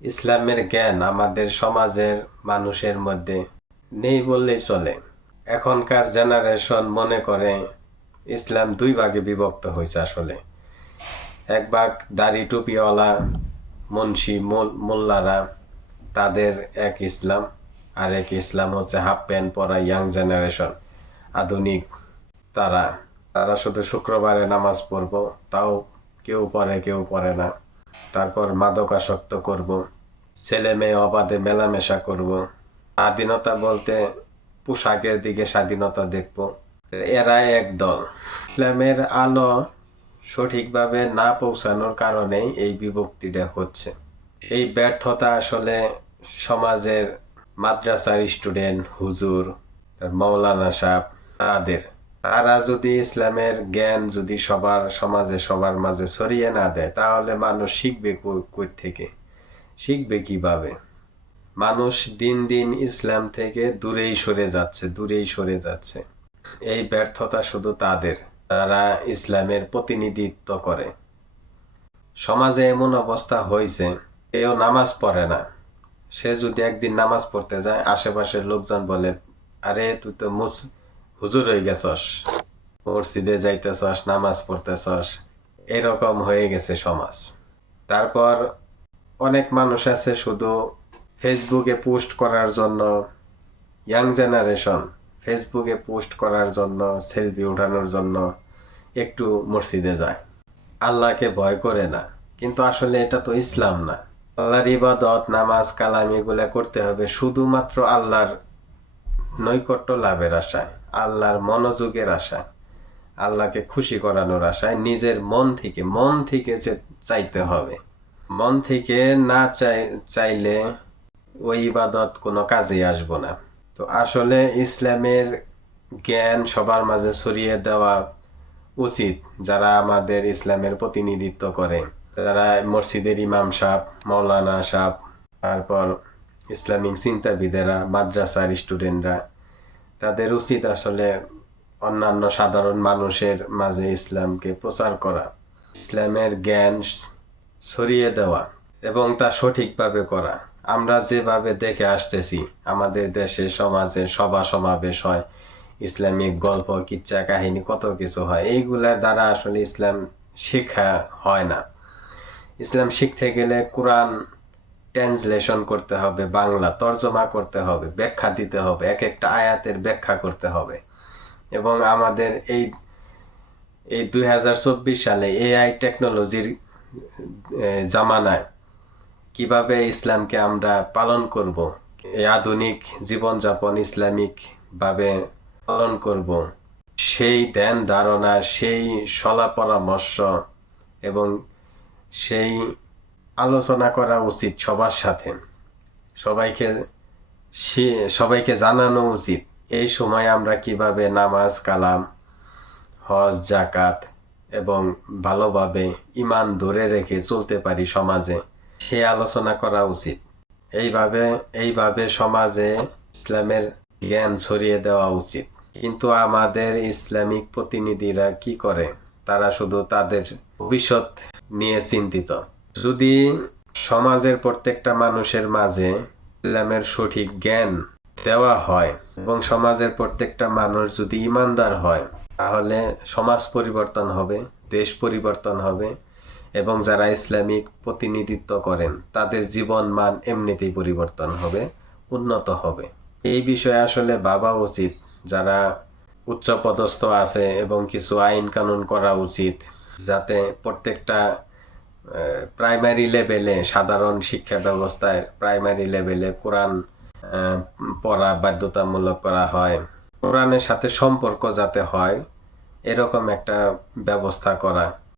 ইসলামের জ্ঞান আমাদের সমাজের মানুষের মধ্যে নেই বললেই চলে। এখনকার জেনারেশন মনে করে ইসলাম দুই ভাগে বিভক্ত হয়েছে। আসলে এক ভাগ দাড়ি টুপিওয়ালা মুন্সি মোল্লারা, তাদের এক ইসলাম, আর এক ইসলাম হচ্ছে হাফ প্যান্ট পরা ইয়াং জেনারেশন, আধুনিক। তারা তারা শুধু শুক্রবারে নামাজ পড়বো, তাও কেউ পড়ে কেউ পড়ে না। তারপর মাদকাসক্ত করব, ছেলে মেয়ে অবাধে মেলামেশা করব, স্বাধীনতা বলতে পোশাকের দিকে স্বাধীনতা দেখব। এরা এক দল। ইসলামের আলো সঠিকভাবে না পৌঁছানোর কারণেই এই বিভক্তিটা হচ্ছে। এই ব্যর্থতা আসলে সমাজের মাদ্রাসার স্টুডেন্ট, হুজুর, মৌলানা সাহেব, তারা যদি ইসলামের জ্ঞান যদি সবার মাঝে ছড়িয়ে না দেয়, তাহলে মানুষ শিখবে কই থেকে, শিখবে কিভাবে? মানুষ দিন দিন ইসলাম থেকে দূরেই সরে যাচ্ছে। এই ব্যর্থতা শুধু তাদের, তারা ইসলামের প্রতিনিধিত্ব করে। সমাজে এমন অবস্থা হয়েছে, কেউ নামাজ পড়ে না। সে যদি একদিন নামাজ পড়তে যায়, আশেপাশের লোকজন বলে, আরে তুই তো হুজুর হয়ে গেছস, মসজিদে যাইতেছস, নামাজ পড়তেছস। এরকম হয়ে গেছে সমাজ। তারপর অনেক মানুষ আছে শুধু ফেসবুকে পোস্ট করার জন্য, ইয়াং জেনারেশন ফেসবুকে পোস্ট করার জন্য, সেলফি উঠানোর জন্য একটু মসজিদে যায়, আল্লাহকে ভয় করে না। কিন্তু আসলে এটা তো ইসলাম না। আল্লাহর ইবাদত, নামাজ, কালাম এগুলা করতে হবে শুধুমাত্র আল্লাহর নৈকট্য লাভের আশায়, আল্লাহর মনোযোগের আশায়, আল্লাহকে খুশি করানোর আশায়। নিজের মন থেকে যে চাইতে হবে। মন থেকে না চাইলে ওই ইবাদত কোনো কাজে আসবো না। তো আসলে ইসলামের জ্ঞান সবার মাঝে ছড়িয়ে দেওয়া উচিত। যারা আমাদের ইসলামের প্রতিনিধিত্ব করে, যারা মসজিদের ইমাম সাহেব, মৌলানা সাহেব, তারপর ইসলামিক চিন্তাবিদেরা, মাদ্রাসার স্টুডেন্টরা, তাদের উচিত আসলে অন্যান্য সাধারণ মানুষের মাঝে ইসলামকে প্রচার করা, ইসলামের জ্ঞান ছড়িয়ে দেওয়া এবং তা সঠিকভাবে করা। আমরা যেভাবে দেখে আসতেছি, আমাদের দেশে সমাজে সভা সমাবেশ হয়, ইসলামিক গল্প, কিচ্ছা কাহিনী, কত কিছু হয়। এইগুলার দ্বারা আসলে ইসলাম শেখা হয় না। ইসলাম শিখতে গেলে কোরআন ট্রান্সলেশন করতে হবে, বাংলা তর্জমা করতে হবে, ব্যাখ্যা দিতে হবে, এক একটা আয়াতের ব্যাখ্যা করতে হবে। এবং আমাদের এই 2024 সালে এআই টেকনোলজির জামানায় কিভাবে ইসলামকে আমরা পালন করব, এই আধুনিক জীবনযাপন ইসলামিক ভাবে পালন করব, সেই ধ্যান ধারণা, সেই সলা পরামর্শ এবং সেই আলোচনা করা উচিত সবার সাথে। সবাইকে জানানো উচিত এই সময় আমরা কিভাবে নামাজ, কালাম, হজ, জাকাত এবং ভালোভাবে ঈমান ধরে রেখে চলতে পারি সমাজে, সে আলোচনা করা উচিত। এইভাবে সমাজে ইসলামের জ্ঞান ছড়িয়ে দেওয়া উচিত। কিন্তু আমাদের ইসলামিক প্রতিনিধিরা কি করে? তারা শুধু তাদের ভবিষ্যৎ নিয়ে চিন্তিত। যদি সমাজের প্রত্যেকটা মানুষের মাঝে ইসলামের সঠিক জ্ঞান দেওয়া হয় এবং সমাজের প্রত্যেকটা মানুষ যদি ইমানদার হয়, তাহলে সমাজ পরিবর্তন হবে, দেশ পরিবর্তন হবে এবং যারা ইসলামিক প্রতিনিধিত্ব করেন তাদের জীবন মান এমনিতেই পরিবর্তন হবে, উন্নত হবে। এই বিষয়ে আসলে ভাবা উচিত। যারা উচ্চপদস্থ আছে এবং কিছু আইন কানুন করা উচিত, যাতে প্রত্যেকটা প্রাইমারি লেভেলে, সাধারণ শিক্ষা ব্যবস্থায় প্রাইমারি লেভেলে কোরআন পড়া বাধ্যতামূলক করা হয়, কোরআনের সাথে সম্পর্ক যাতে হয় এরকম একটা ব্যবস্থা করা।